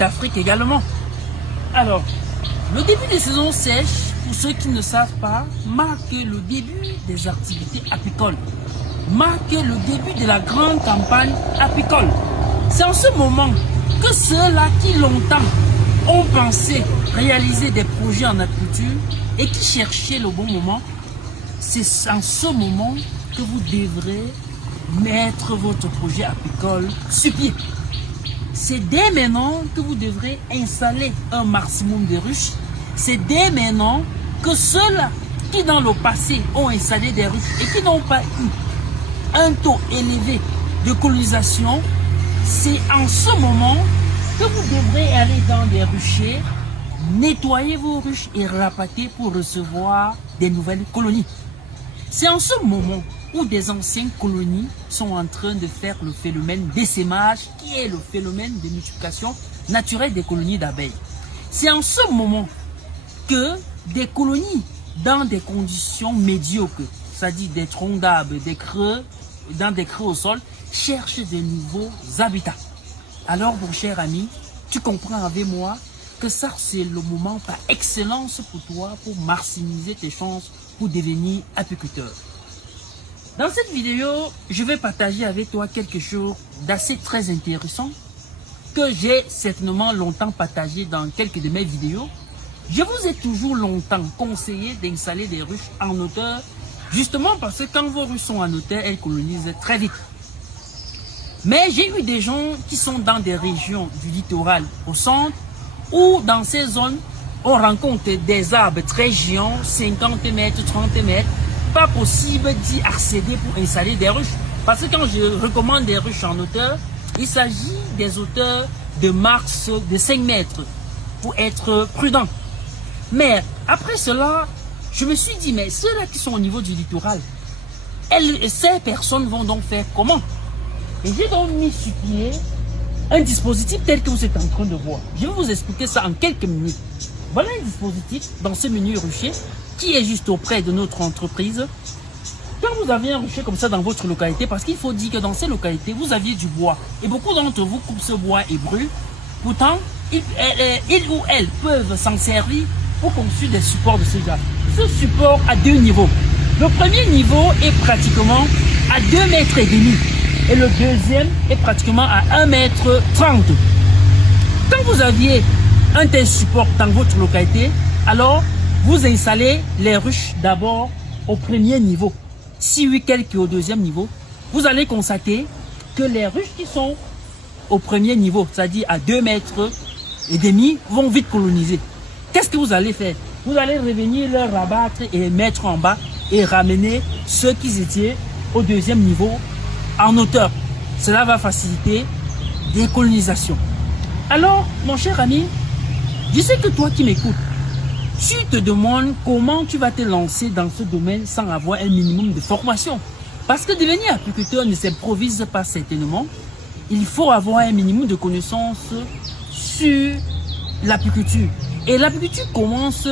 d'Afrique également. Alors, le début des saisons sèches, pour ceux qui ne savent pas, marque le début des activités apicoles, marque le début de la grande campagne apicole. C'est en ce moment que ceux-là qui longtemps ont pensé réaliser des projets en apiculture et qui cherchaient le bon moment, c'est en ce moment que vous devrez mettre votre projet apicole sur pied. C'est dès maintenant que vous devrez installer un maximum de ruches. C'est dès maintenant que ceux-là qui dans le passé ont installé des ruches et qui n'ont pas eu un taux élevé de colonisation, c'est en ce moment que vous devrez aller dans des ruchers, nettoyer vos ruches et rapater pour recevoir des nouvelles colonies. C'est en ce moment où des anciennes colonies sont en train de faire le phénomène d'essaimage, qui est le phénomène de multiplication naturelle des colonies d'abeilles. C'est en ce moment que des colonies dans des conditions médiocres, c'est-à-dire des troncs d'arbres, des creux, dans des creux au sol, cherchent de nouveaux habitats. Alors, mon cher ami, tu comprends avec moi que ça, c'est le moment par excellence pour toi, pour maximiser tes chances pour devenir apiculteur. Dans cette vidéo, je vais partager avec toi quelque chose d'assez très intéressant que j'ai certainement longtemps partagé dans quelques de mes vidéos. Je vous ai toujours longtemps conseillé d'installer des ruches en hauteur, justement parce que quand vos ruches sont en hauteur, elles colonisent très vite. Mais j'ai eu des gens qui sont dans des régions du littoral au centre, ou dans ces zones, on rencontre des arbres très géants, 50 mètres, 30 mètres, pas possible d'y accéder pour installer des ruches. Parce que quand je recommande des ruches en hauteur, il s'agit des hauteurs de max de 5 mètres pour être prudent. Mais après cela, je me suis dit, mais ceux-là qui sont au niveau du littoral, ces personnes vont donc faire comment? Et j'ai donc mis sur pied un dispositif tel que vous êtes en train de voir. Je vais vous expliquer ça en quelques minutes. Voilà un dispositif dans ce menu rucher qui est juste auprès de notre entreprise. Quand vous avez un rucher comme ça dans votre localité, parce qu'il faut dire que dans ces localités, vous aviez du bois. Et beaucoup d'entre vous coupent ce bois et brûlent. Pourtant, ils ou elles peuvent s'en servir pour construire des supports de ce genre. Ce support a deux niveaux. Le premier niveau est pratiquement à 2,5 mètres. Et le deuxième est pratiquement à 1,30 m. Quand vous aviez un tel support dans votre localité, alors vous installez les ruches d'abord au premier niveau. Si oui, quelques au deuxième niveau, vous allez constater que les ruches qui sont au premier niveau, c'est-à-dire à 2,5 mètres, vont vite coloniser. Qu'est-ce que vous allez faire? Vous allez revenir leur rabattre et mettre en bas et ramener ceux qui étaient au deuxième niveau en hauteur. Cela va faciliter des colonisations. Alors, mon cher ami, je sais que toi qui m'écoutes, tu te demandes comment tu vas te lancer dans ce domaine sans avoir un minimum de formation. Parce que devenir apiculteur ne s'improvise pas certainement. Il faut avoir un minimum de connaissances sur l'apiculture. Et l'apiculture commence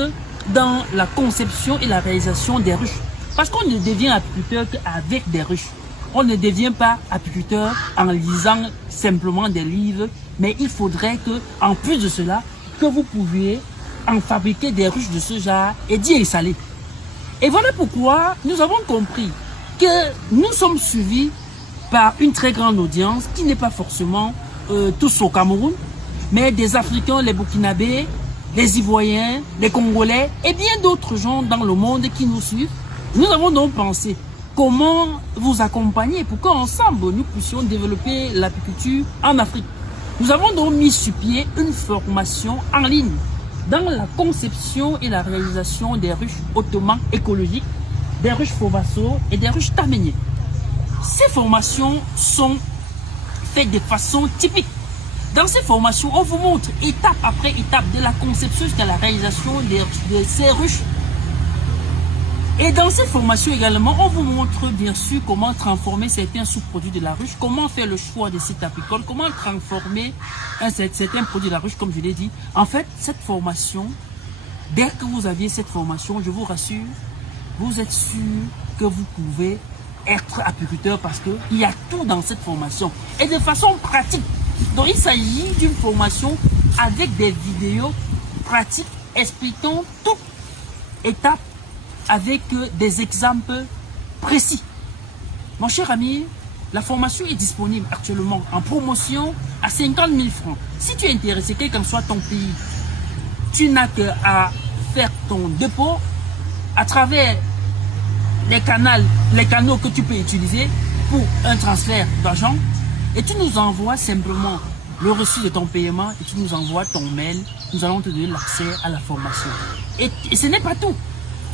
dans la conception et la réalisation des ruches. Parce qu'on ne devient apiculteur qu'avec des ruches. On ne devient pas apiculteur en lisant simplement des livres, mais il faudrait que, en plus de cela, que vous pouviez en fabriquer des ruches de ce genre et d'y installer. Et voilà pourquoi nous avons compris que nous sommes suivis par une très grande audience qui n'est pas forcément tous au Cameroun, mais des Africains, les Burkinabés, les Ivoiriens, les Congolais et bien d'autres gens dans le monde qui nous suivent. Nous avons donc pensé comment vous accompagner pour qu'ensemble nous puissions développer l'apiculture en Afrique. Nous avons donc mis sur pied une formation en ligne dans la conception et la réalisation des ruches hautement écologiques, des ruches Fauvasso et des ruches Taménier. Ces formations sont faites de façon typique. Dans ces formations, on vous montre étape après étape de la conception jusqu'à la réalisation de ces ruches. Et dans ces formations également, on vous montre bien sûr comment transformer certains sous-produits de la ruche, comment faire le choix des sites apicoles, comment transformer certains produits de la ruche, comme je l'ai dit. En fait, cette formation, dès que vous aviez cette formation, je vous rassure, vous êtes sûr que vous pouvez être apiculteur parce qu'il y a tout dans cette formation. Et de façon pratique, Donc il s'agit d'une formation avec des vidéos pratiques expliquant toute étape avec des exemples précis. Mon cher ami, la formation est disponible actuellement en promotion à 50 000 francs. Si tu es intéressé, quel qu'en soit ton pays, tu n'as qu'à faire ton dépôt à travers les canaux que tu peux utiliser pour un transfert d'argent et tu nous envoies simplement le reçu de ton paiement et tu nous envoies ton mail. Nous allons te donner l'accès à la formation. Et ce n'est pas tout.